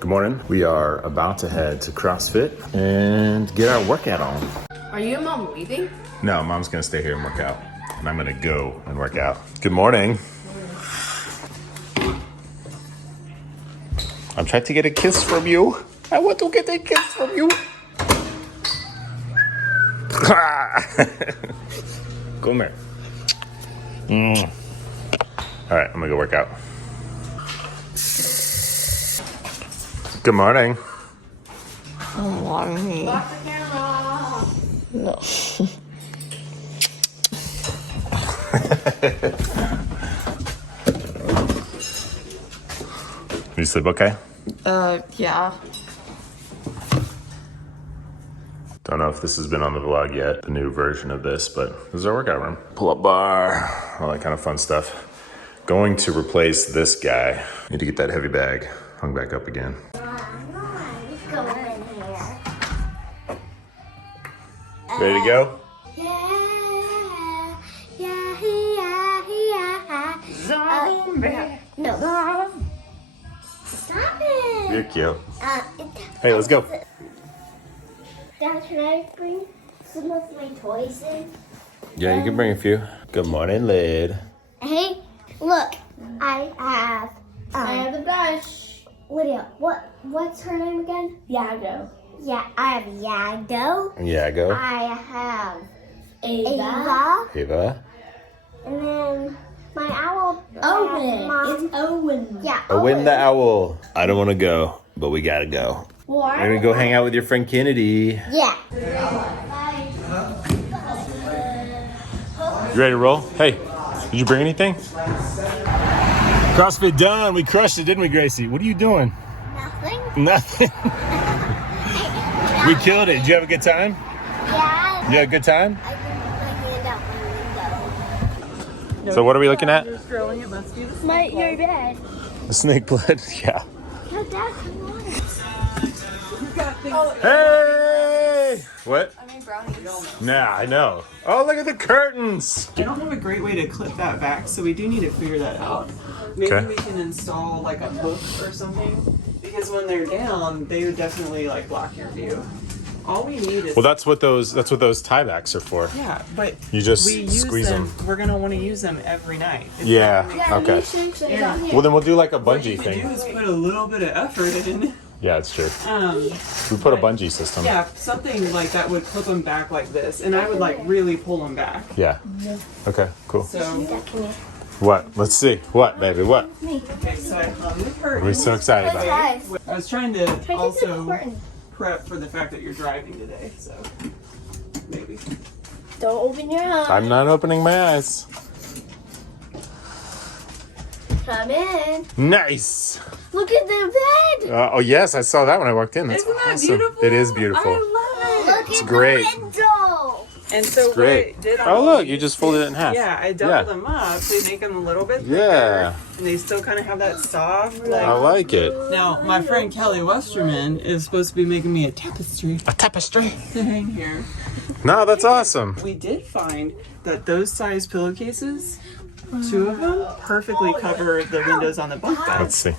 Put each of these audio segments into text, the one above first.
Good morning. We are about to head to CrossFit and get our workout on. Are you and Mom leaving? No, Mom's gonna stay here and work out. And I'm gonna go and work out. Good morning. I'm trying to get a kiss from you. I want to get a kiss from you. Come here. All right, I'm gonna go work out. Good morning. Good morning. Lock the camera. No. You sleep okay? Yeah. Don't know if this has been on the vlog yet, the new version of this, but this is our workout room. Pull-up bar, all that kind of fun stuff. Going to replace this guy. Need to get that heavy bag hung back up again. Ready to go? No. Stop it. You're cute. Hey, let's go. Dad, can I bring some of my toys in? Yeah, you can bring a few. Good morning, Lid. Hey, look, I have a brush. Lydia, what's her name again? Yago. Yeah, I have Yago. Yeah, go. I have Ava. Ava. And then my owl. Owen. It's Owen. Yeah, Owen the owl. I don't want to go, but we gotta go. Why? We're gonna go hang out with your friend Kennedy. Yeah. You ready to roll? Hey, did you bring anything? CrossFit done. We crushed it, didn't we, Gracie? What are you doing? Nothing. Nothing. We killed it. Did you have a good time? Yeah. You had a good time? I can put my hand out my window. So what are we looking at? Your bed. The snake blood. Yeah. No, Dad, come on. Hey! What? I mean brownies. Nah, I know. Oh, look at the curtains. I don't have a great way to clip that back, so we do need to figure that out. Maybe Okay. we can install like a hook or something, because when they're down, they would definitely like block your view. All we need is Well, that's what those tiebacks are for. yeah, but You just we use squeeze them. We're gonna want to use them every night. It's Yeah. not gonna Okay. Yeah. Well, then we'll do like a What bungee you could do thing. is put a little bit of effort in. Yeah, it's true. Um, We put a bungee system. yeah, something like that would clip them back like this, and I would like really pull them back. Yeah. Okay, cool. So, What? Let's see. What, baby? What? okay, so I hung the curtain. We're so excited about it. Guys, I was trying to also important. prep for the fact that you're driving today, so maybe. Don't open your eyes. I'm not opening my eyes. Come in. Nice. Look at the bed. Oh yes, I saw that when I walked in. That's Isn't that awesome. beautiful? It is beautiful. I love it. Look at great. the window. And so what Great. I did on Oh all look, you these just folded it in half. Yeah, I doubled them up to make them a little bit thicker. Yeah. And they still kind of have that soft, like. I like it. Now, my friend Kelly Westerman is supposed to be making me a tapestry A tapestry. to hang here. No, that's awesome. We did find that those size pillowcases, 2 of them, perfectly cover the windows on the bunk bed. Let's see.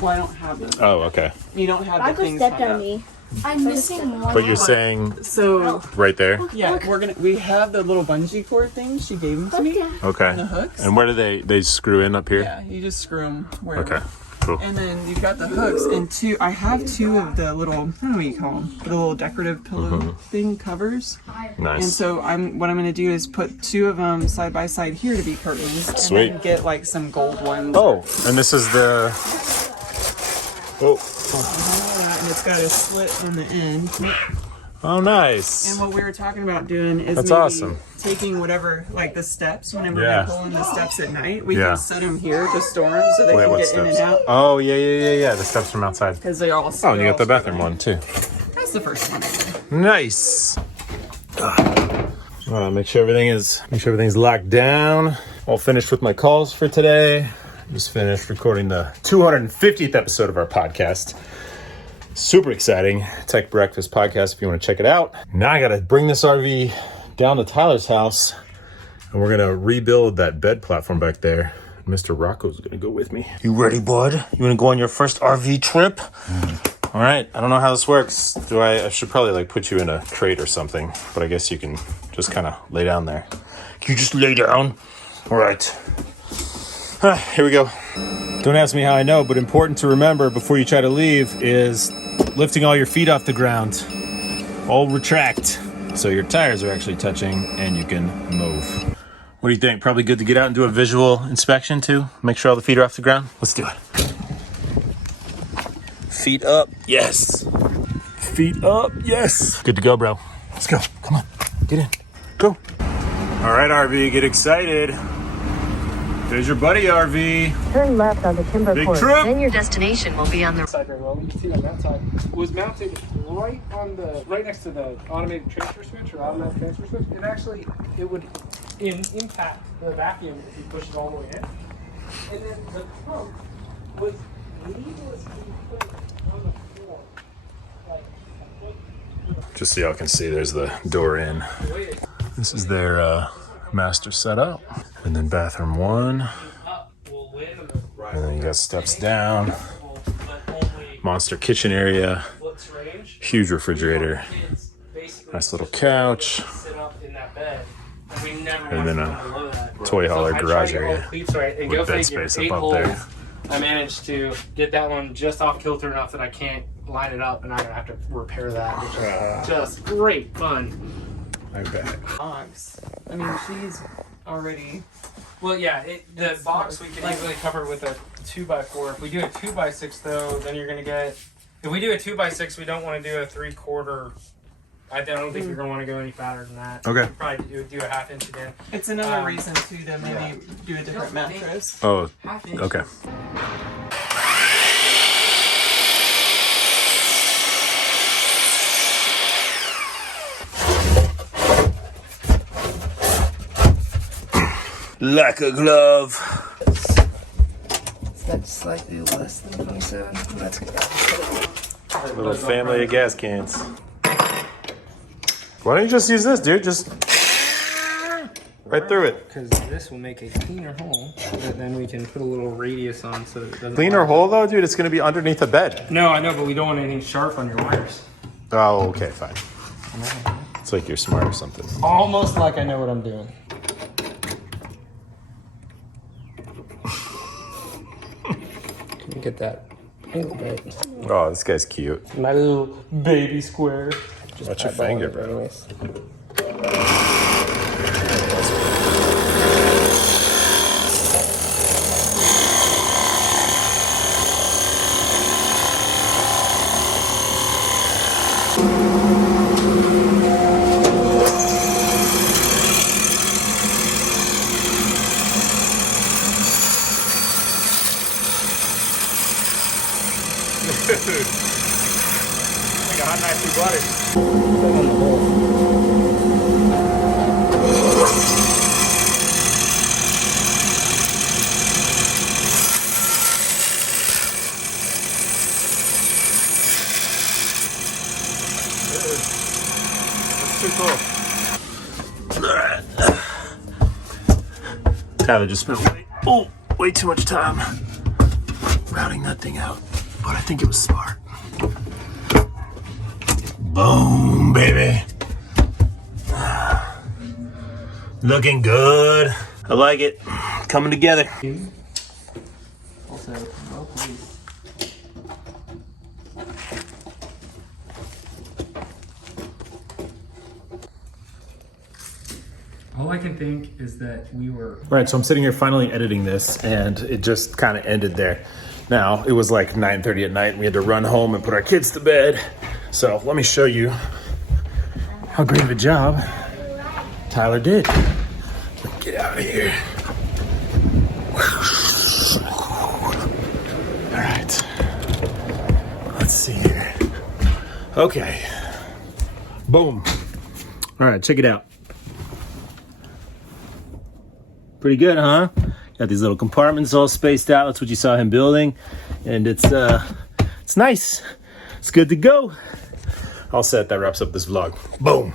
Well, I don't have them. Oh, okay. You don't have the things hung up. I'm missing one. But you're saying So, right there. yeah, we have the little bungee cord things. She gave them to me. Okay. The hooks. And where do they screw in up here? Yeah, you just screw them wherever. Okay. Cool. And then you've got the hooks and I have 2 of the little, I don't know what you call them, the little decorative pillow thing covers. And Nice. so what I'm gonna do is put 2 of them side by side here to be curtains. Sweet. And then get like some gold ones. Oh, and this is the. Oh. And it's got a slit on the end. Oh, nice. And what we were talking about doing is That's maybe awesome. taking whatever, like the steps, whenever Yeah. we're pulling the steps at night, we Yeah. can set them here to store them so they Wait, can what get in steps? and out. Oh, yeah. The steps from outside. Because they all Oh, and you they're got the all bathroom screwed one too. in. That's the first one. Nice. Make sure everything's locked down. All finished with my calls for today. Just finished recording the 250th episode of our podcast. Super exciting. Tech Breakfast podcast if you want to check it out. Now I got to bring this RV down to Tyler's house and we're going to rebuild that bed platform back there Mr. Rocco's gonna go with me. You ready, bud? You wanna go on your first RV trip? All right, I don't know how this works. I should probably like put you in a crate or something, but I guess you can just kind of lay down there. Can you just lay down? All right. Here we go. Don't ask me how I know, but important to remember before you try to leave is lifting all your feet off the ground. All retract, so your tires are actually touching and you can move. What do you think? Probably good to get out and do a visual inspection too? Make sure all the feet are off the ground? Let's do it. Feet up, yes. Feet up, yes. Good to go, bro. Let's go, come on, get in, go. All right, RV, get excited. There's your buddy, RV. Turn left on the timber Big court. trip. Then your destination will be on the side very well. You can see on that side was mounted right next to the automated transfer switch or automatic transfer switch. And actually, it would impact the vacuum if you push it all the way in. And then the pump was needlessly put on the floor. Just so y'all can see, there's the door in. This is their master setup. And then bathroom 1. And then you got steps down. Monster kitchen area. Huge refrigerator. Nice little couch. And then a toy hauler garage area with bed space up there. I managed to get that one just off kilter enough that I can't line it up, and I'm gonna have to repair that, which is just great fun. I bet. Box. I mean, she's already. Well, yeah, the box we can easily cover with a 2x4. If we do a 2x6 though, then you're gonna get. If we do a 2x6, we don't want to do a 3/4. I don't think you're gonna want to go any fatter than that. Okay. Probably do a 1/2 inch again. It's another reason too to maybe do a different mattress. Oh, okay. Like a glove. That's slightly less than 27. That's good. Little family of gas cans. Why don't you just use this, dude? Just right through it. Because this will make a cleaner hole that then we can put a little radius on so that it doesn't. Cleaner hole though, dude? It's gonna be underneath the bed. No, I know, but we don't want anything sharp on your wires. Oh, okay, fine. It's like you're smart or something. Almost like I know what I'm doing. Can you get that a little bit? Oh, this guy's cute. My little baby square. Just Watch your eyeballing finger, it bro. anyways. Like a hot knife through butter. That's too cool. Tyler just spent way too much time routing that thing out, but I think it was smart. Boom, baby. Looking good. I like it. Coming together. Also, well, please. All I can think is that we were. All right, so I'm sitting here finally editing this, and it just kind of ended there. Now, it was like 9:30 at night. We had to run home and put our kids to bed. So let me show you how great of a job Tyler did. Get out of here. All right, let's see here. Okay, boom. All right, check it out. Pretty good, huh? Got these little compartments all spaced out. That's what you saw him building. And it's nice. It's good to go. All set. That wraps up this vlog. Boom.